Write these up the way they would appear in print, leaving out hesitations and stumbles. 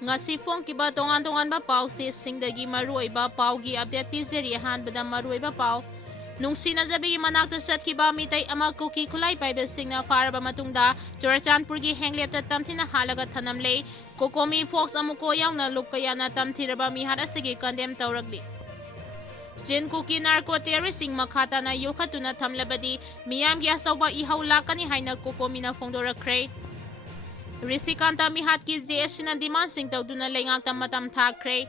Ngasi fongkiba tongan-tongan ba pau se singdagi maruoiba paugi update pizeri ahanbada maruoiba pau nungsinajabigi manakta chatkiba Meitei ama Kuki khulai paiba singna faraba matungda Churachandpurgi henglepta tamthina halaga thanamle COCOMI Fox amuko yauna lupkayana tamthiraba mihar asigi condemn tawragli Jin Kuki narco terroristing makata na Yokhattuna Thamlabadi miyamgi asawba ihau lakani haina COCOMI na phongdorakre Rishikanta mihatki JS na demand sing tawduna lengakta matam thakre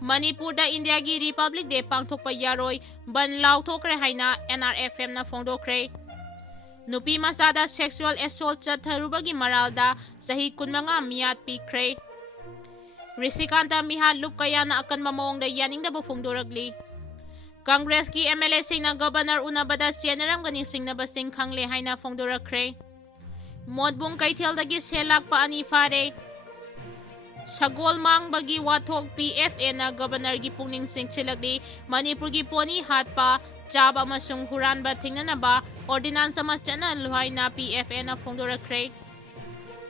Manipur da India gi Republic Day pangthokpa yaroi ban lauthokre haina NRFM na phongdokre Nupi masada sexual assault chatharubagi maralda sahi kunmanga miyat pikre Rishikanta mihat lupkaya na akanba mawongda yaningda phongdoragli Congress ki MLA sing na governor unabada senaram gani sing na basing Kangla haina phongdorakre Modbung kaitheldagi selak pa ani Phare Sagol mang bagi wathok PFA na governor gi pungning singsilagdi Manipur gi poni hatpa jab amasung huran ba thingna ba ordinance ama chana luhai na PFA na phongdorakre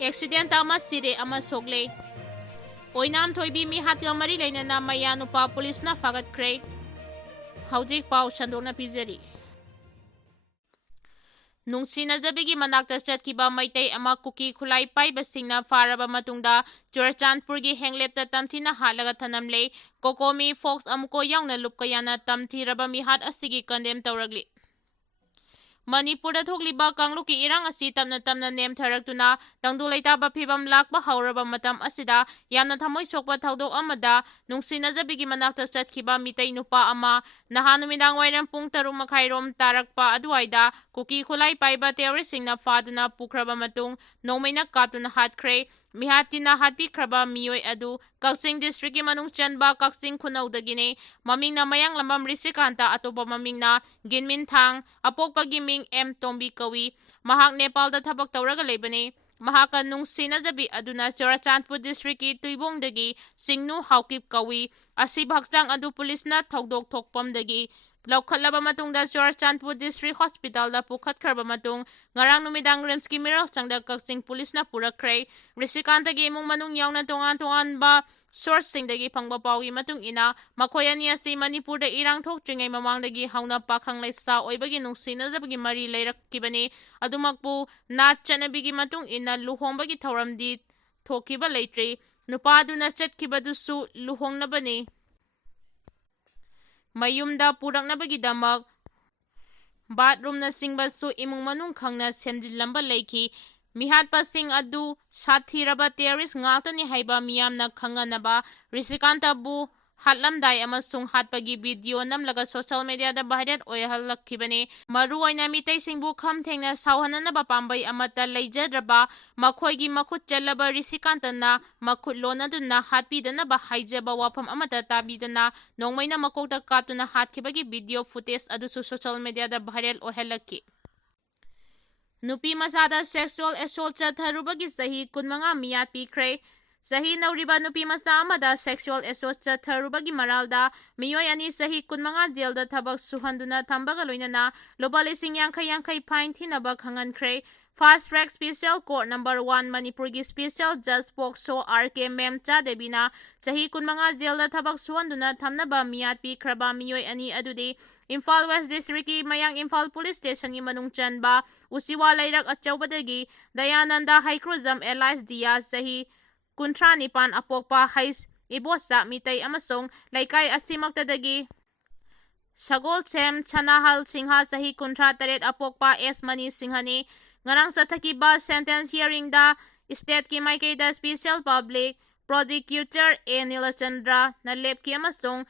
accident ama sire ama sogle Oinam Thoibi mi hatga mari leina na mayanupa police na fagatkre Haujik pau sandona pizeri Nungsinajabigi manakta chatkiba Meitei ama Kuki khulai paiba singna faraba matungda Churachandpurgi henglepta tamthina halaga thanamle COCOMI Fox amuko yauna lupkayana tamthiraba mihat asigi condemn tawragli Manipur da thogliba kangluki irang asi tamna nemtharaktuna tangduleitaba phibam lakba hauraba matam asida yamna thamoi sokpa thaudok amada nungsinajabigi manakta chatkiba Meitei nupa ama nahanumidang wairam pung 3:30 rom tarakpa aduaida Kuki khulai paiba terroristing faduna pukraba matung Nongmei Kapnaba Hatkhre mihatina hatpikraba miyoi adu Kaksing district ki manung chanba Kaksing khunaudagine maming na mayang lambam Rishikanta atopa maming na ginmin thang apokpa giming tombi kawi mahak Nepal da thabak tawraga lebane mahaka nungsinajabbi aduna Churachandpur district ki tuibongdagi singnu haukip kawi asi bhaksang adu police na thaudok thokpamdagi Laukhatlaba matungda Churachandpur District Hospital da pukhatkraba matung ngarang numidang Rims ki Miral Changda Kaksing Police na purakre Rishikanta gi imong manung yauna tongan ba source singdagi phangba pawgi matung ina makhoi ani asi Manipur da irang thokjingai mamangdagi hauna pakhang laisa oibagi nungsinajabagi mari leirakibani adumakpu nat chanabigi matung ina luhongbagi thauramdi thokiba leitre nupaduna chatkhibadusu luhongnabani Mayumda puraknabagidamak bathroom na singbasu imung manung khangna semjillamba leiki mihatpa sing adu sathiraba terrorist ngakani haiba miyamna khanganaba Rishikanta bu hatlamdai amasung hatpagi video namlaga social media da viral oihalakkhibane maruoina Meitei singbu khamthengna sauhananaba pambai amata leijadraba makhoigi makhut chalaba Rishikanta na makhut lonaduna hatpidana ba haijaba wafam amata tabidana nongmaina makokta kaptuna hatkibagi video footage adusu social media da viral oihalakki Nupi masada sexual assault chatharubagi sahi kunmanga miyat pikre Sahi nauriba nupi masa amada sexual assault chatharubagi maralda miyoi ani sahi kunmanga jail da thabak suhanduna thambaga loinana lupa 50,000 fine thinaba khangankre Fast Track Special Court number 1 Manipurgi Special Judge Pokso RK Memcha Debina sahi kunmanga jail da thabak suhanduna thamnaba miyat pikraba miyoi ani adudi Imphal West District ki mayang Imphal Police Station ki manung chanba usiwa lairak achawbadagi Dayananda Haikruzam Elias Diaz sahi Kuntra nipan apokpa hais ibosa Meitei amasong laikai asimaktadagi Sagol Sem Chanahal Singha sahi kuntra taret apokpa S Mani Singhani ngarang Chathakhiba sentence hearing da state ki maikei da special public prosecutor A Nilachandra na lepki amasong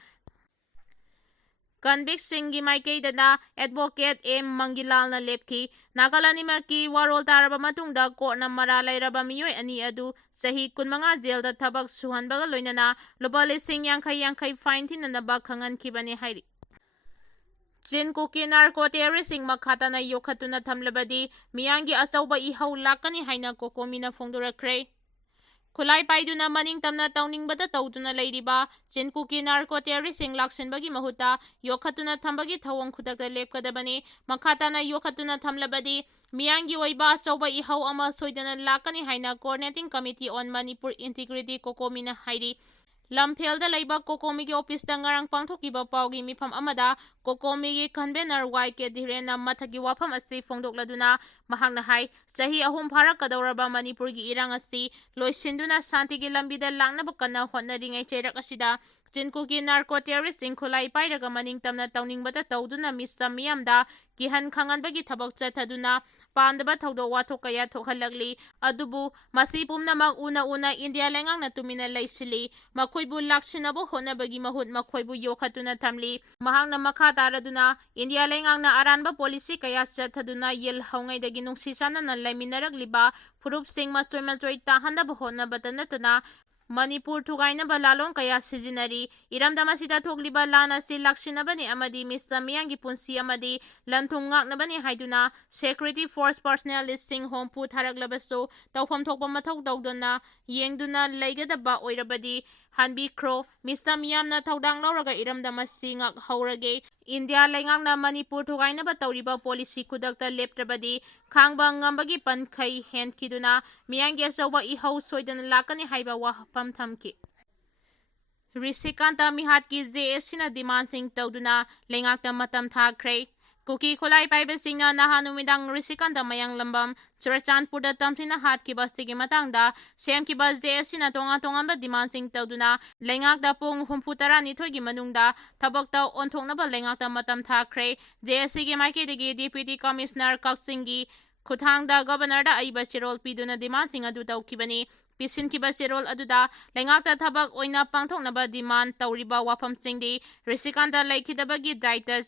Convict Singhi Maikei dana advocate A Mangilal na lepki Nagalanima ki warol taraba matungda court na maralay raba miyoi ani adu sahi kunmanga jail da thabak suhanbaga loinana lupa 50,000 fine thinanaba khangankibani hairi Jin Kuki narco terroristing makata na Yokhattuna Thamlabadi miyangi asawba ihau lakani haina COCOMI na phongdorakre Khulai paiduna maning tamna tauningbada tawduna leiriba Jin Kuki narco terroristing laksinbagi mahuta Yokhattuna Thambagi thawong khutakta lepkadabani makhata na Yokhattuna Thamlabadi ꯃꯤꯌꯥꯝꯒꯤ ꯑꯣꯏꯕ ꯑꯆꯧꯕ ꯏꯍꯧ ꯑꯃ ꯁꯣꯏꯗꯅ ꯂꯥꯛꯀꯅꯤ ꯍꯥꯏꯅ coordinating committee ꯑꯣꯟ Manipur integrity ꯀꯣꯀꯣꯃꯤꯅ ꯍꯥꯏꯔꯤ꯫ ꯂꯝꯐꯦꯜꯗ ꯂꯩꯕ ꯀꯣꯀꯣꯃꯤꯒꯤ ꯑꯣꯐꯤꯁꯇ ꯉꯔꯥꯡ ꯄꯥꯡꯊꯣꯛꯈꯤꯕ ꯄꯥꯎꯒꯤ ꯃꯤꯐꯝ ꯑꯃꯗ ꯀꯣꯀꯣꯃꯤꯒꯤ ꯀꯟꯚꯦꯅꯔ ꯋꯥꯏ.ꯀꯦ. ꯙꯤꯔꯦꯟꯅ ꯃꯊꯛꯀꯤ ꯋꯥꯐꯝ ꯑꯁꯤ ꯐꯣꯡꯗꯣꯛꯂꯗꯨꯅ ꯃꯍꯥꯛꯅ ꯍꯥꯏ ꯆꯍꯤ 3 ꯐꯥꯔꯛꯀꯗꯧꯔꯕ ꯃꯅꯤꯄꯨꯔꯒꯤ ꯏꯔꯥꯡ ꯑꯁꯤ ꯂꯣꯏꯁꯤꯟꯗꯨꯅ ꯁꯥꯟꯇꯤꯒꯤ ꯂꯝꯕꯤꯗ ꯂꯥꯛꯅꯕ ꯀꯟꯅ ꯍꯣꯠꯅꯔꯤꯉꯩ ꯆꯩꯔꯛ ꯑꯁꯤꯗ ꯆꯤꯟꯀꯨꯀꯤ ꯅꯥꯔꯀꯣ ꯇꯦꯔꯣꯔꯤꯁꯁꯤꯡ ꯈꯨꯠꯂꯥꯏ ꯄꯥꯏꯔꯒ ꯃꯅꯤꯡꯇꯝꯅ ꯇꯧꯅꯤꯡꯕꯇ ꯇꯧꯗꯨꯅ ꯃꯤꯆꯝ ꯃꯤꯌꯥꯝꯗ ꯀꯤꯍꯟ ꯈꯪꯍꯟꯕꯒꯤ ꯊꯕꯛ ꯆꯠꯊꯗꯨꯅ ꯄꯥꯝꯗꯕ ꯊꯧꯗꯣꯛ ꯋꯥꯊꯣꯛ ꯀꯌꯥ ꯊꯣꯛꯍꯜꯂꯛꯂꯤ꯫ ꯑꯗꯨꯕꯨ ꯃꯁꯤ ꯄꯨꯝꯅꯃꯛ ꯎꯅ ꯏꯟꯗꯤꯌꯥ ꯂꯩꯉꯥꯛꯅ ꯇꯨꯃꯤꯟꯅ ꯂꯩꯁꯤꯜꯂꯤ꯫ ꯃꯈꯣꯏꯕꯨ ꯂꯥꯛꯁꯤꯟꯅꯕ ꯍꯣꯠꯅꯕꯒꯤ ꯃꯍꯨꯠ ꯃꯈꯣꯏꯕꯨ ꯌꯣꯛꯈꯠꯇꯨꯅ ꯊꯝꯂꯤ꯫ ꯃꯍꯥꯛꯅ ꯃꯈꯥ ꯇꯥꯔꯗꯨꯅ ꯏꯟꯗꯤꯌꯥ ꯂꯩꯉꯥꯛꯅ ꯑꯔꯥꯟꯕ ꯄꯣꯂꯤꯁꯤ ꯀꯌꯥ ꯆꯠꯊꯗꯨꯅ ꯌꯦꯜꯍꯧꯉꯩꯗꯒꯤ ꯅꯨꯡꯁꯤ ꯆꯥꯟꯅꯅ ꯂꯩꯃꯤꯟꯅꯔꯛꯂꯤꯕ ꯐꯨꯔꯨꯞꯁꯤꯡ ꯃꯆꯣꯏ ꯇꯥꯍꯟꯅꯕ ꯍꯣꯠꯅꯕꯇ ꯅꯠꯇꯅ ꯃꯅꯤꯄꯨꯔ ꯊꯨꯒꯥꯏꯅꯕ ꯂꯥꯂꯣꯡ ꯀꯌꯥ ꯁꯤꯖꯤꯟꯅꯔꯤ꯫ ꯏꯔꯝꯗꯝ ꯑꯁꯤꯗ ꯊꯣꯛꯂꯤꯕ ꯂꯥꯟ ꯑꯁꯤ ꯂꯥꯛꯁꯤꯟꯅꯕꯅꯤ ꯑꯃꯗꯤ ꯃꯤꯆꯝ ꯃꯤꯌꯥꯝꯒꯤ ꯄꯨꯟꯁꯤ ꯑꯃꯗꯤ ꯂꯟ-ꯊꯨꯝ ꯉꯥꯛꯅꯕꯅꯤ ꯍꯥꯏꯗꯨꯅ ꯁꯦꯀ꯭ꯌꯨꯔꯤꯇꯤ ꯐꯣꯔꯁ ꯄꯔꯁꯣꯅꯦꯜ ꯂꯤꯁꯤꯡ ꯍꯨꯝꯐꯨ ꯊꯥꯔꯛꯂꯕꯁꯨ ꯇꯧꯐꯝ ꯊꯣꯛꯄ ꯃꯊꯧ ꯇꯧꯗꯨꯅ ꯌꯦꯡꯗꯨꯅ ꯂꯩꯒꯗꯕ ꯑꯣꯏꯔꯕꯗꯤ ꯍꯟꯕꯤꯈ꯭ꯔꯣ꯫ ꯃꯤꯆꯝ ꯃꯤꯌꯥꯝꯅ ꯊꯧꯗꯥꯡ ꯂꯧꯔꯒ ꯏꯔꯝꯗꯝ ꯑꯁꯤ ꯉꯥꯛꯍꯧꯔꯒꯦ꯫ ꯏꯟꯗꯤꯌꯥ ꯂꯩꯉꯥꯛꯅ ꯃꯅꯤꯄꯨꯔ ꯊꯨꯒꯥꯏꯅꯕ ꯇꯧꯔꯤꯕ ꯄꯣꯂꯤꯁꯤ ꯈꯨꯗꯛꯇ ꯂꯦꯞꯇ꯭ꯔꯕꯗꯤ ꯈꯥꯡꯕ ꯉꯝꯕꯒꯤ ꯄꯟꯈꯩ ꯍꯦꯟꯈꯤꯗꯨꯅ ꯃꯤꯌꯥꯝꯒꯤ ꯑꯆꯧꯕ ꯏꯍꯧ ꯁꯣꯏꯗꯅ ꯂꯥꯛꯀꯅꯤ ꯍꯥꯏꯕ ꯋꯥꯐꯝ ꯊꯝꯈꯤ꯫ ꯔꯤꯁꯤꯀꯥꯟꯇ ꯃꯤꯍꯥꯠꯀꯤ ꯖꯦ.ꯑꯦꯁ.ꯁꯤꯅ ꯗꯤꯃꯥꯟꯁꯤꯡ ꯇꯧꯗꯨꯅ ꯂꯩꯉꯥꯛꯇ ꯃꯇꯝ ꯊꯥꯈ꯭ꯔꯦ꯫ ꯀꯨꯀꯤ ꯈꯨꯠꯂꯥꯏ ꯄꯥꯏꯕꯁꯤꯡꯅ ꯅꯍꯥꯟ ꯅꯨꯃꯤꯗꯥꯡ ꯔꯤꯁꯤꯀꯥꯟꯇ ꯃꯌꯥꯡꯂꯝꯕꯝ ꯆꯨꯔꯆꯥꯟꯄꯨꯔꯗ ꯇꯝꯊꯤꯅ ꯍꯥꯠꯈꯤꯕ ꯑꯁꯤꯒꯤ ꯃꯇꯥꯡꯗ ꯁꯦꯝꯈꯤꯕ ꯖꯦ.ꯑꯦꯁ.ꯁꯤꯅ ꯇꯣꯉꯥꯟ-ꯇꯣꯉꯥꯟꯕ ꯗꯤꯃꯥꯟꯁꯤꯡ ꯇꯧꯗꯨꯅ ꯂꯩꯉꯥꯛꯇ ꯄꯨꯡ 62ꯒꯤ ꯃꯅꯨꯡꯗ ꯊꯕꯛꯇ ꯑꯣꯟꯊꯣꯛꯅꯕ ꯂꯩꯉꯥꯛꯇ ꯃꯇꯝ ꯊꯥꯈ꯭ꯔꯦ꯫ ꯖꯦ.ꯑꯦꯁ.ꯁꯤꯒꯤ ꯃꯥꯏꯀꯩꯗꯒꯤ ꯗꯤꯄ꯭ꯌꯨꯇꯤ ꯀꯃꯤꯁꯅꯔ ꯀꯛꯆꯤꯡꯒꯤ ꯈꯨꯠꯊꯥꯡꯗ ꯒꯕꯔꯅꯔꯗ ꯑꯏꯕ ꯆꯦꯔꯣꯜ ꯄꯤꯗꯨꯅ ꯗꯤꯃꯥꯟꯁꯤꯡ ꯑꯗꯨ ꯇꯧꯈꯤꯕꯅꯤ꯫ ꯄꯤꯁꯤꯟꯈꯤꯕ ꯆꯦꯔꯣꯜ ꯑꯗꯨꯗ ꯂꯩꯉꯥꯛꯇ ꯊꯕꯛ ꯑꯣꯏꯅ ꯄꯥꯡꯊꯣꯛꯅꯕ ꯗꯤꯃꯥꯟ ꯇꯧꯔꯤꯕ ꯋꯥꯐꯝꯁꯤꯡꯗꯤ ꯔꯤꯁꯤꯀꯥꯟꯇ ꯂꯩꯈꯤꯗꯕꯒꯤ ꯗꯥꯏꯇ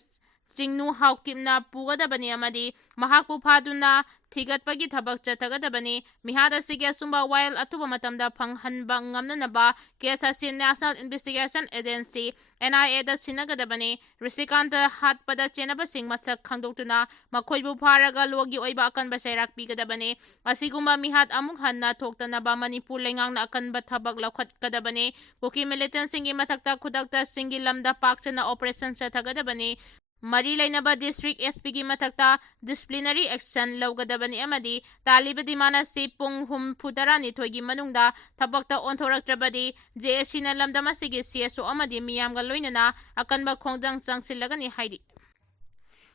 ꯆꯤꯡꯅꯨ ꯍꯥꯎꯀꯤꯞꯅ ꯄꯨꯒꯗꯕꯅꯤ ꯑꯃꯗꯤ ꯃꯍꯥꯛꯄꯨ ꯐꯥꯗꯨꯅ ꯊꯤꯒꯠꯄꯒꯤ ꯊꯕꯛ ꯆꯠꯊꯒꯗꯕꯅꯤ꯫ ꯃꯤꯍꯥꯠ ꯑꯁꯤꯒꯤ ꯑꯆꯨꯝꯕ ꯋꯥꯌꯦꯜ ꯑꯊꯨꯕ ꯃꯇꯝꯗ ꯐꯪꯍꯟꯕ ꯉꯝꯅꯅꯕ ꯀꯦꯁ ꯑꯁꯤ ꯅꯦꯁꯅꯦꯜ ꯏꯟꯚꯦꯁꯇꯤꯒꯦꯁꯟ ꯑꯦꯖꯦꯟꯁꯤ (NIA)ꯗ ꯁꯤꯟꯅꯒꯗꯕꯅꯤ꯫ ꯔꯤꯁꯤꯀꯥꯟꯇ ꯍꯥꯠꯄꯗ ꯆꯦꯟꯅꯕꯁꯤꯡ ꯃꯁꯛ ꯈꯪꯗꯣꯛꯇꯨꯅ ꯃꯈꯣꯏꯕꯨ ꯐꯥꯔꯒ ꯂꯣꯒꯤ ꯑꯣꯏꯕ ꯑꯀꯟꯕ ꯆꯩꯔꯥꯛ ꯄꯤꯒꯗꯕꯅꯤ꯫ ꯑꯁꯤꯒꯨꯝꯕ ꯃꯤꯍꯥꯠ ꯑꯃꯨꯛ ꯍꯟꯅ ꯊꯣꯛꯇꯅꯕ ꯃꯅꯤꯄꯨꯔ ꯂꯩꯉꯥꯛꯅ ꯑꯀꯟꯕ ꯊꯕꯛ ꯂꯧꯈꯠꯀꯗꯕꯅꯤ꯫ ꯀꯨꯀꯤ ꯃꯤꯂꯤꯇꯦꯟꯁꯤꯡꯒꯤ ꯃꯊꯛꯇ ꯈꯨꯗꯛꯇ ꯆꯤꯡꯒꯤ ꯂꯝꯗ ꯄꯥꯛ-ꯁꯟꯅ ꯑꯣꯄꯔꯦꯁꯟ ꯆꯠꯊꯒꯗꯕꯅꯤ꯫ ꯃꯔꯤ ꯂꯩꯅꯕ ꯗꯤꯁꯇ꯭ꯔꯤꯛ ꯑꯦꯁ.ꯄꯤꯒꯤ ꯃꯊꯛꯇ ꯗꯤꯁꯤꯄ꯭ꯂꯤꯅꯔꯤ ꯑꯦꯛꯁꯟ ꯂꯧꯒꯗꯕꯅꯤ ꯑꯃꯗꯤ ꯇꯥꯜꯂꯤꯕ ꯗꯤꯃꯥꯟ ꯑꯁꯤ ꯄꯨꯡ 62ꯒꯤ ꯃꯅꯨꯡꯗ ꯊꯕꯛꯇ ꯑꯣꯟꯊꯣꯔꯛꯇ꯭ꯔꯕꯗꯤ ꯖꯦ.ꯑꯦꯁ.ꯁꯤꯅ ꯂꯝꯗꯝ ꯑꯁꯤꯒꯤ ꯁꯤ.ꯑꯦꯁ.ꯑꯣ ꯑꯃꯗꯤ ꯃꯤꯌꯥꯝꯒ ꯂꯣꯏꯅꯅ ꯑꯀꯟꯕ ꯈꯣꯡꯖꯪ ꯆꯪꯁꯤꯜꯂꯒꯅꯤ ꯍꯥꯏꯔꯤ꯫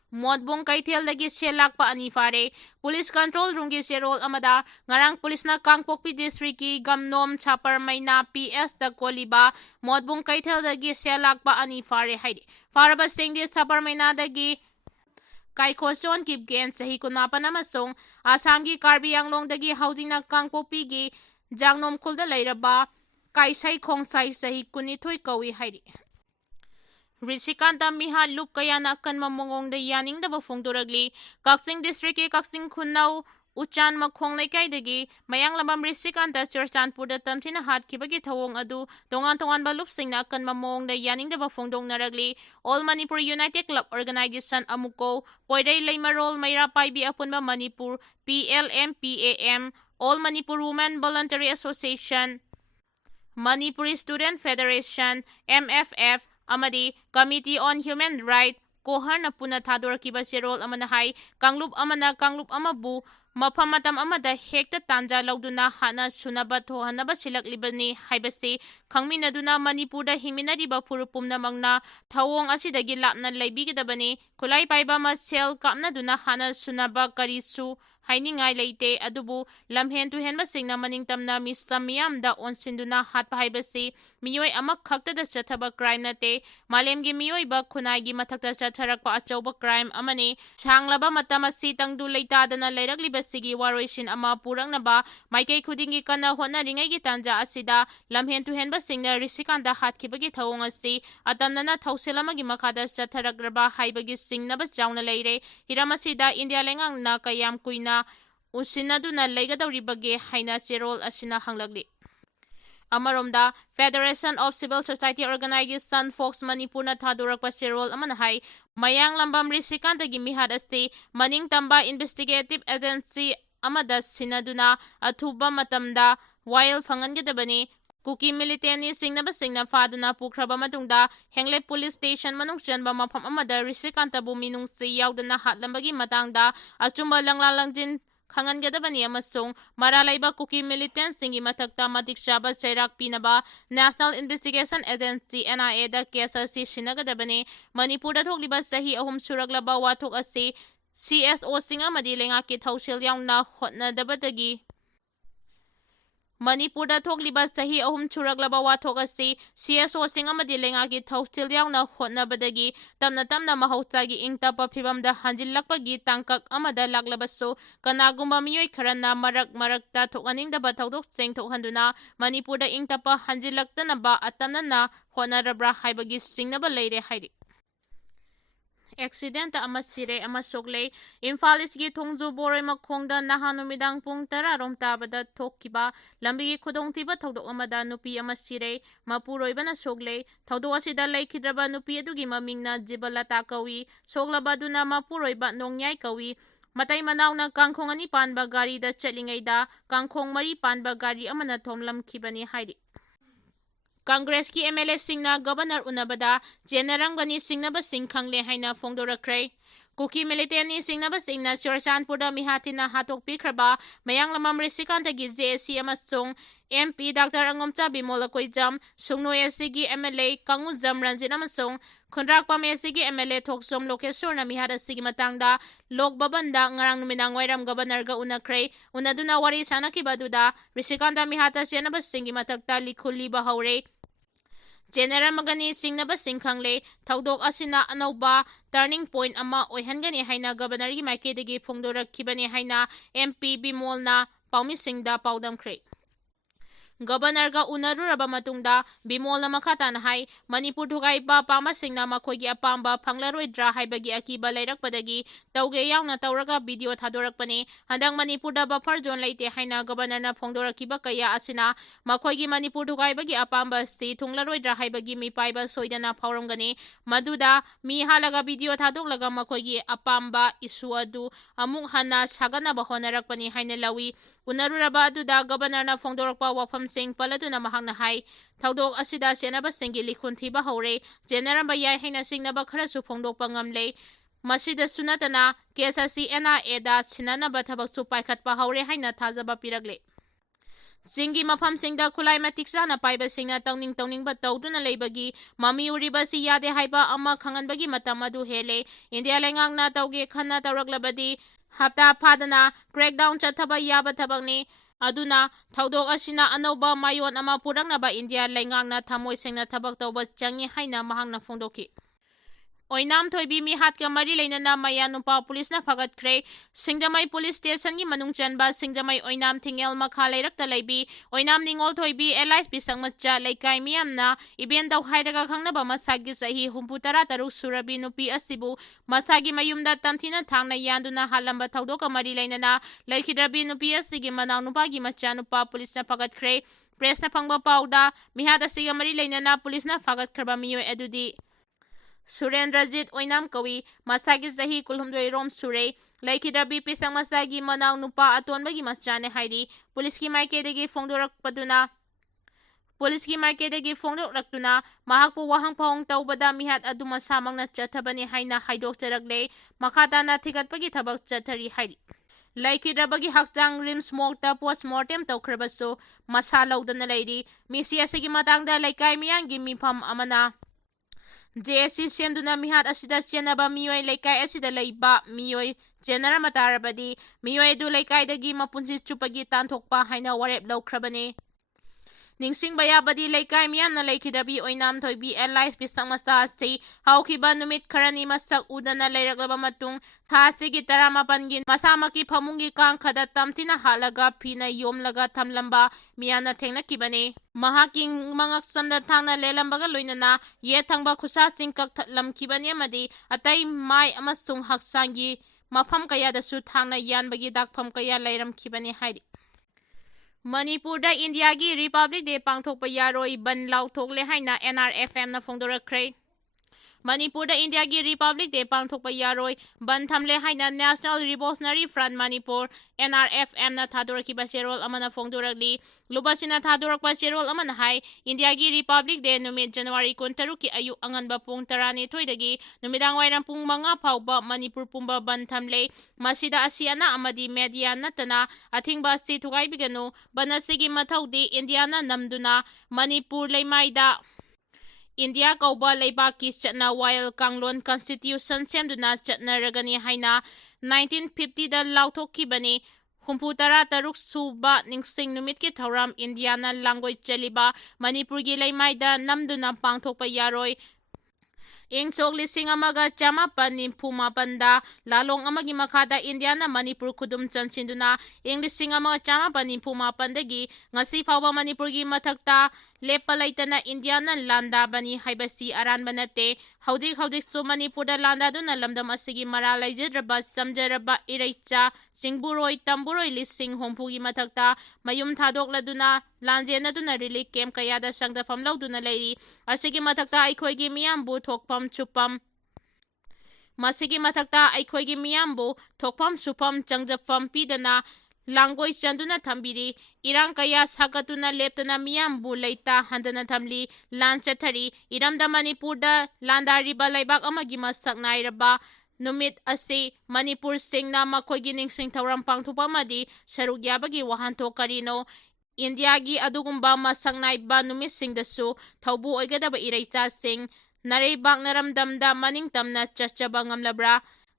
ꯃꯣꯠꯕꯨꯡ ꯀꯩꯊꯦꯜꯗꯒꯤ ꯁꯦꯜ ꯂꯥꯛꯄ 2 ꯐꯥꯔꯦ꯫ ꯄꯨꯂꯤꯁ ꯀꯟꯇ꯭ꯔꯣꯜ ꯔꯨꯝꯒꯤ ꯆꯦꯔꯣꯜ ꯑꯃꯗ ꯉꯔꯥꯡ ꯄꯨꯂꯤꯁꯅ ꯀꯥꯡꯄꯣꯛꯄꯤ ꯗꯤꯁꯇ꯭ꯔꯤꯛꯀꯤ ꯒꯝꯅꯣꯝ ꯁꯥꯄꯔꯃꯩꯅ ꯄꯤ.ꯑꯦꯁꯇ ꯀꯣꯜꯂꯤꯕ ꯃꯣꯠꯕꯨꯡ ꯀꯩꯊꯦꯜꯗꯒꯤ ꯁꯦꯜ ꯂꯥꯛꯄ 2 ꯐꯥꯔꯦ ꯍꯥꯏꯔꯤ꯫ ꯐꯥꯔꯕꯁꯤꯡꯗꯤ ꯁꯥꯄꯔꯃꯩꯅꯗꯒꯤ ꯀꯥꯏꯈꯣꯆꯣꯟ ꯀꯤꯞꯒꯦꯟ ꯆꯍꯤ 18 ꯑꯃꯁꯨꯡ ꯑꯁꯥꯝꯒꯤ ꯀꯥꯔꯕꯤ ꯑꯪꯂꯣꯡꯗꯒꯤ ꯍꯧꯖꯤꯛꯅ ꯀꯥꯡꯄꯣꯛꯄꯤꯒꯤ ꯖꯥꯡꯅꯣꯝꯈꯨꯜꯗ ꯂꯩꯔꯕ ꯀꯥꯏꯁꯩ ꯈꯣꯡꯁꯥꯏ ꯆꯍꯤ 12 ꯀꯧꯏ ꯍꯥꯏꯔꯤ꯫ ꯔꯤꯁꯤꯀꯥꯟꯇ ꯃꯤꯍꯥꯠ ꯂꯨꯞ ꯀꯌꯥꯅ ꯑꯀꯟꯕ ꯃꯑꯣꯡꯗ ꯌꯥꯅꯤꯡꯗꯕ ꯐꯣꯡꯗꯣꯔꯛꯂꯤ꯫ ꯀꯛꯆꯤꯡ ꯗꯤꯁꯇ꯭ꯔꯤꯛꯀꯤ ꯀꯛꯆꯤꯡ ꯈꯨꯅꯧ ꯎꯆꯥꯟ ꯃꯈꯣꯡ ꯂꯩꯀꯥꯏꯗꯒꯤ ꯃꯌꯥꯡꯂꯝꯕꯝ ꯔꯤꯁꯤꯀꯥꯟꯇ ꯆꯨꯔꯆꯥꯟꯄꯨꯔꯗ ꯇꯝꯊꯤꯅ ꯍꯥꯠꯈꯤꯕꯒꯤ ꯊꯧꯑꯣꯡ ꯑꯗꯨ ꯇꯣꯉꯥꯟ-ꯇꯣꯉꯥꯟꯕ ꯂꯨꯞꯁꯤꯡꯅ ꯑꯀꯟꯕ ꯃꯑꯣꯡꯗ ꯌꯥꯅꯤꯡꯗꯕ ꯐꯣꯡꯗꯣꯛꯅꯔꯛꯂꯤ꯫ All Manipur united club organisation ꯑꯃꯨꯀꯣ, Poirei Leimarol Meira Paibi Apunba Manipur (PLM-PAM), all Manipur women voluntary association, Manipuri student federation (MFF), ꯑꯃꯗꯤ ꯀꯃꯤꯇꯤ ꯑꯣꯟ ꯍ꯭ꯌꯨꯃꯦꯟ ꯔꯥꯏꯠ (COHRꯅ ꯄꯨꯟꯅ ꯊꯥꯗꯣꯔꯛꯈꯤꯕ ꯆꯦꯔꯣꯜ ꯑꯃꯅ ꯍꯥꯏ ꯀꯥꯡꯂꯨꯞ ꯑꯃꯅ ꯀꯥꯡꯂꯨꯞ ꯑꯃꯕꯨ ꯃꯐꯝ ꯃꯇꯝ ꯑꯃꯗ ꯍꯦꯛꯇ ꯇꯥꯟꯖ ꯂꯧꯗꯨꯅ ꯍꯥꯠꯅ-ꯁꯨꯅꯕ ꯊꯣꯛꯍꯟꯅꯕ ꯁꯤꯜꯂꯛꯂꯤꯕꯅꯤ ꯍꯥꯏꯕꯁꯤ ꯈꯪꯃꯤꯟꯅꯗꯨꯅ ꯃꯅꯤꯄꯨꯔꯗ ꯍꯤꯡꯃꯤꯟꯅꯔꯤꯕ ꯐꯨꯔꯨꯞ ꯄꯨꯝꯅꯃꯛꯅ ꯊꯧꯑꯣꯡ ꯑꯁꯤꯗꯒꯤ ꯂꯥꯞꯅ ꯂꯩꯕꯤꯒꯗꯕꯅꯤ꯫ ꯈꯨꯠꯂꯥꯏ ꯄꯥꯏꯕ ꯃꯁꯦꯜ ꯀꯥꯞꯅꯗꯨꯅ ꯍꯥꯠꯅ-ꯁꯨꯅꯕ ꯀꯔꯤꯁꯨ ꯍꯥꯏꯅꯤꯡꯉꯥꯏ ꯂꯩꯇꯦ꯫ ꯑꯗꯨꯕꯨ ꯂꯝꯍꯦꯟ ꯇꯨꯍꯦꯟꯕꯁꯤꯡꯅ ꯃꯅꯤꯡꯇꯝꯅ ꯃꯤꯆꯝ ꯃꯤꯌꯥꯝꯗ ꯑꯣꯟꯁꯤꯟꯗꯨꯅ ꯍꯥꯠꯄ ꯍꯥꯏꯕꯁꯤ ꯃꯤꯑꯣꯏ ꯑꯃꯈꯛꯇꯗ ꯆꯠꯊꯕ ꯀ꯭ꯔꯥꯏꯝ ꯅꯠꯇꯦ, ꯃꯥꯂꯦꯝꯒꯤ ꯃꯤꯑꯣꯏꯕ ꯈꯨꯟꯅꯥꯏꯒꯤ ꯃꯊꯛꯇ ꯆꯠꯊꯔꯛꯄ ꯑꯆꯧꯕ ꯀ꯭ꯔꯥꯏꯝ ꯑꯃꯅꯤ꯫ ꯁꯥꯡꯂꯕ ꯃꯇꯝ ꯑꯁꯤ ꯇꯪꯗꯨ ꯂꯩꯇꯥꯗꯅ ꯂꯩꯔꯛꯂꯤꯕꯁꯤꯒꯤ ꯋꯥꯔꯣꯏꯁꯤꯟ ꯑꯃ ꯄꯨꯔꯛꯅꯕ ꯃꯥꯏꯀꯩ ꯈꯨꯗꯤꯡꯒꯤ ꯀꯟꯅ ꯍꯣꯠꯅꯔꯤꯉꯩꯒꯤ ꯇꯥꯟꯖ ꯑꯁꯤꯗ ꯂꯝꯍꯦꯟ ꯇꯨꯍꯦꯟꯕꯁꯤꯡꯅ ꯔꯤꯁꯤꯀꯥꯟꯇ ꯍꯥꯠꯈꯤꯕꯒꯤ ꯊꯧꯑꯣꯡ ꯑꯁꯤ ꯑꯇꯝꯅꯅ ꯊꯧꯁꯤꯜ ꯑꯃꯒꯤ ꯃꯈꯥꯗ ꯆꯠꯊꯔꯛꯂꯕ꯭ꯔꯥ ꯍꯥꯏꯕꯒꯤ ꯆꯤꯡꯅꯕ ꯆꯥꯎꯅ ꯂꯩꯔꯦ꯫ ꯍꯤꯔꯝ ꯑꯁꯤꯗ ꯏꯟꯗꯤꯌꯥ ꯂꯩꯉꯥꯛꯅ ꯀꯌꯥꯝ ꯀꯨꯏꯅ ꯎꯁꯤꯟꯅꯗꯨꯅ ꯂꯩꯒꯗꯧꯔꯤꯕꯒꯦ ꯍꯥꯏꯅ ꯆꯦꯔꯣꯜ ꯑꯁꯤꯅ ꯍꯪꯂꯛꯂꯤ꯫ ꯑꯃꯔꯣꯝꯗ federation of civil society organisation (ꯐꯣꯛꯁ ꯃꯅꯤꯄꯨꯔ)ꯅ ꯊꯥꯗꯣꯔꯛꯄ ꯆꯦꯔꯣꯜ ꯑꯃꯅ ꯍꯥꯏ ꯃꯌꯥꯡꯂꯝꯕꯝ ꯔꯤꯁꯤꯀꯥꯟꯇꯒꯤ ꯃꯤꯍꯥꯠ ꯑꯁꯤ ꯃꯅꯤꯡꯇꯝꯕ ꯏꯟꯚꯦꯁꯇꯤꯒꯦꯇꯤꯚ ꯑꯦꯖꯦꯟꯁꯤ ꯑꯃꯗ ꯁꯤꯟꯅꯗꯨꯅ ꯑꯊꯨꯕ ꯃꯇꯝꯗ ꯋꯥꯌꯦꯜ ꯐꯪꯍꯟꯒꯗꯕꯅꯤ꯫ Kuki militani singna singna faduna pukraba matungda Hengle police station manung chanba mafam amada Rishikanta bu minung si yaudana hatlambagi matangda achumba langlalangjin Kangangadabani amasung maralaiba Kuki militant singi matakta matik shaba chairak pinaba National Investigation Agency NIA da case asi shinagadabani Manipur da thokliba sahi ahum suraglaba wathok asi CSO singa madi lenga ki thausil yauna hotnadabadagi Manipur da thokliba sahi ahum churaglaba wathok asi CSO singa madi lenga ki thausil yauna hotnabadagi tamna mahausagi ingtapa phibamda hanjillakpagi tangkak amada laklabaso kanagumba miyoi kharana marakta thokaningdaba thaudok seng thokhanduna Manipur da ingtapa hanjillaktanaba atamnana hotnarabra haibagi singnaba leire hairi Accident ama sire ama soglei Imphal isgi thongju boroi makhongda nahan numidang pung 10 rom tabada thokkiba lambi khudongtiba thodok amada nupi ama sire mapuroibana soglei thodok asida leikhidraba nupi adugi mamingna jibalata kawi soglabaduna mapuroiba nongyai kawi matai manawna kangkhong ani panba gari da chatlingaida kangkhong mari panba gari amana thomlamkhibani hairi Congress ki MLA singna governor unabada generanggani singnaba sing khangle haina phongdorakre Kuki militani singnaba singna Chorchanpurda mihatina hatok pikraba mayang lamam Rishikanta gi JSC amasung MP Dr. Angomcha Bimola Koijam sungno SC MLA Kangu Jam Ranjit amasung Khundrak Pam SC MLA Thoksom Lokeshwar na mihada sigi matangda Lok Babanda ngarang numinang wairam governor ga unakre unaduna wari sanakibaduda Rishikanta mihata senaba singi matakta likhuli bahaure General magani singnaba singkhangle thaudok asina anauba turning point ama oihangani haina governor gi maikedagi phongdorakhibani haina MP Bimolna paumi singda paudamkhre Governor ga unaruraba matungda Bimolna makhatana hai Manipur thugaiba pama singna makhoigi apamba phanglaroidra haibagi akiba leirakpadagi tauge yauna tauraga video thadorakpani handang Manipur da buffer zone leite haina governor na phongdorakhiba kaya asina makhoigi Manipur thugaibagi apamba sti thunglaroidra haibagi mi paiba soidana phauramgani maduda mi halaga video thadoklaga makhoigi apamba isu adu amuk hana sagana bahonarakpani haina lawi Unaruraba aduda governor na phongdorakpa wafam sing paladuna mahangna hai thaudok asida senaba singi likhun thiba hore generamba yai haina singnaba kharasu phongdokpa ngamle masida sunatana kesa si NIA da sinanaba thabaksu paikhatpa hore haina thajaba piragle Singi mafam singda khulai matik sana paiba singna tawning ba tawduna leibagi mami uriba si yade haiba ama khanganbagi matam adu hele India lengangna tawge khanna tawraklabadi Hapta Padana crackdown chathaba yaba thabakni aduna thaudok asina anauba mayon ama purangnaba India lengangna thamoi sengna thabak tawba changi haina mahangna phongdoki Oinam Thoibi mi hatka mari leinana mayanupa police na phagatkhre Singjamai police station gi manung chanba Singjamai Oinam Thingel makha leirakta leibi Oinam Ningol Thoibi Elias bisang macha leikai miyamna iben daw hairaga khangnaba masagi sahi 63 surabi nupi asibu masagi mayumda tamthina thangna yanduna halamba thaudoka mari leinana leikidrabi nupi asigi manaw nupa gi macha nupa police na phagatkhre press na phangba pauda mihada siga mari leinana police na phagatkhra miyoi adudi Surendrajit Oinam Kawi masagi sahi kulhumdoi rom sure laikidrabi pisang masagi manaw nupa atonbagi maschane hairi poliski maikedagi phongdorakpaduna poliski maikedagi phongdoraktuna mahakpu wahang phawng tawbada mihat adu masamangna chathabani haina haidokcharagle makhatana thigatpagi thabak chathari hairi Laikidrabagi hakchang rim smoke ta postmortem tawkhrabaso masalawdana leiri misi asigi matangda laikai miyangi mifam amana JSC semduna mihat asida chenaba miyoi leikai asida leiba miyoi jenara matarabadi miyoi du leikai dagi mapunsi chupagi tanthokpa haina warep lawkhrabani Ningsing bayabadi leikai miyamna leikidabi Oinam Thoibi Elias bisang masa si hawkiba numit karani masak udana leiraklaba matung thasigi 18 gin masamaki phamungi kang khada tamthina halaga phina yomlaga thamlamba miyamna thengnakibani mahaking mangaksamda thangna lelambaga loinana ye thangba khusa sing kakthlamkibani amadi atai mai amasung haksangi mafam kaya da su thangna yanbagi dakpham kaya leiramkhibani hairi Manipur da India gi Republic Day pangthokpa yaroi ban lauthokle haina NRFM na phongdorakre Manipur da India gi Republic Day pangthokpa yaroi ban thamle haina National Revolutionary Front Manipur NRFM na thadorkiba serol amana phongdoragli lubasina thadorkpa serol amana hai India gi Republic Day numit January 13 ki ayu anganba pung 12 dagi numidang wairam pung 5 phauba Manipur pumba ban thamle masida asiana amadi media natana athingba asti thugai biganu banasigi mathaudi Indiana namduna Manipur leimaida India kauba leibaki chatna while Kanglon Constitution semduna chatnaragani haina 1950 da lauthokibani Humputara taruk suba ningsing numit ki thauram Indiana langoi chaliba Manipur gi leimaida namduna pangthokpa yaroi Ing chok lising amaga chamapan ni pumapanda lalong amagi makada Indiana Manipur kudum chansinduna ing lising amaga chamapan ni pumapandagi ngasi fawba Manipur gi mathakta lepalaitana Indiana landa bani haibasi aran banate haudik su Manipur da landa duna lamdam asigi maralai jedraba samjaraba iraicha singburoi tamburoi lising hompugi mathakta mayum thadok laduna lanjena duna relic camp kayada sangdafam lauduna leiri asigi mathakta aikhoigi miyambu thokpam chupam masigi mathakta aikhoigi miyambu thokpam supam changjapam pidana langoi chanduna thambiri irang kaya sakatuna leptana miyambu leita handana thamli lan chathari iramda Manipur da landariba laibak amagi masak nairaba numit asi Manipur singna makhoigi ningsing thauram pangthupa madi saruk yabagi wahanto karino India gi adugumba masak naiba numit singdasu thaubu oigadaba iraicha sing nareibak naramdamda maningtamna chachaba ngamlabra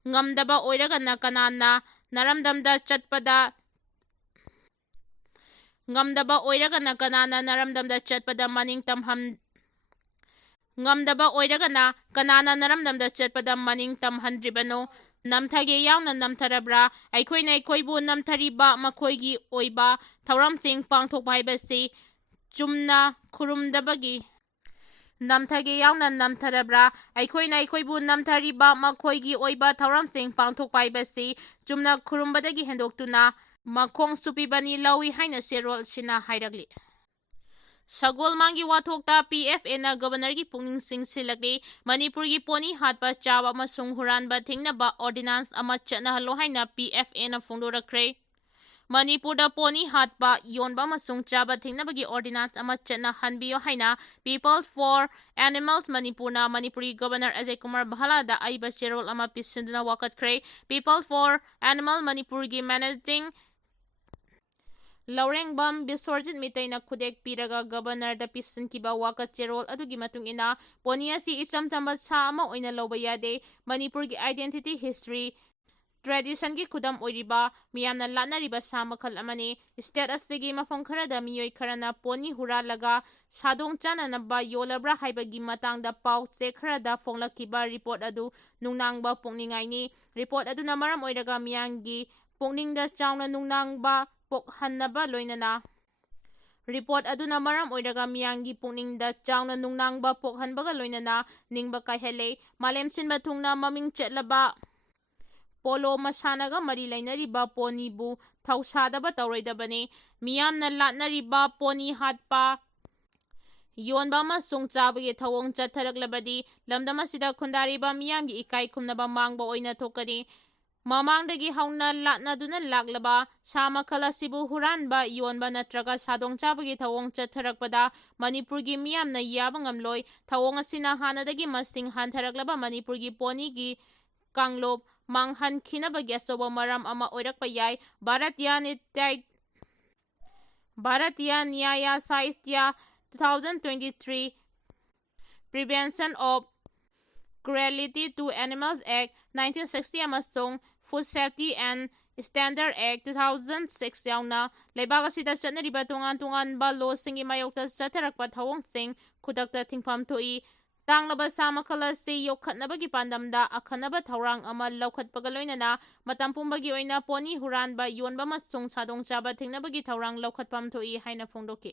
ngamdaba oiragana kanana naramdamda chatpada ngamdaba oiragana kanana naramdamda chatpada maningtamham ngamdaba oiragana kanana naramdamda chatpada maningtamhandribano namthage yauna namtharabra aikhoina aikhoibu namthariba makhoigi oiba thauramsing pangthokpa haibasi chumna khurumdabagi namthage yauna namtharabra aikhoina aikhoibu namthariba makhoigi oiba thauramsing pangthokpa haibasi chumna khurumbadagi hendoktuna makhong supibani lawi haina serol sina hairagli Sagol mangi wathokta PFA na governor gi pungning sing silakli Manipur gi poni hatpa chawa masung huranba thingnaba ordinance ama chatnahalo haina PFA na phongdorakhre Manipur da poni hatpa yonba masung chaba thingnabagi ordinance ama chatnahanbiyo haina People for Animals Manipur na Manipuri governor Ajay Kumar Bhala da aiba serol ama pisinduna wakatkre People for Animal Manipur gi managing Laurengbam Bisorjit Meitei na khudek piraga governor da pisin kiba wakat cherol adugi matung ina poni asi isam tamba sa ama oina loba yade Manipur gi identity history tradition gi khudam oiriba miyamna lanariba sa makhal amani state asigi mafam kharada miyoi kharana poni huralaga sadong chananaba yolabra haibagi matangda pau che kharada phonglakiba report adu nungnangba pongningaini report aduna maram oiraga miyangi pongningda chawna nungnangba pokhanaba loinana report aduna maram oiraga miyangi puningda chawna nungnangba pokhanbaga loinana ningba kaihele malem sinba thungna maming chetlaba polo masanaga mari lainariba ponibu thausadaba tawroidabane miyamna latnariba poni hatpa yonba masung chabagi thawong chatharaklabadi lamdamasida khundariba miyamgi ikai khumnaba mangba oina thokani Mamangdagi hauna latnaduna laklaba sama kalasibu huranba yonba natraga sadong chabagi thawong chatharakpada Manipur gi miyamna yaba ngamloi thawong asina hanadagi masing hantharaklaba Manipur gi poni gi kanglop manghan khinabagi asoba maram ama oirakpa yai Bharatiya Nyaya Sahistya 2023 Prevention of Cruelty to Animals Act 1960 amasung Food Safety and Standard Act 2006 yauna leibak asida chatnariba tungan ba law singi mayokta chatharakpa thawong sing khudakta thingpham thoi tanglaba sama khalasi yokhatnabagi pandamda akhanaba thawrang ama laukhatpaga loinana matam pumbagi oina poni huranba yonba masung sadong chaba thingnabagi thawrang laukhatpam thoi haina phongdoki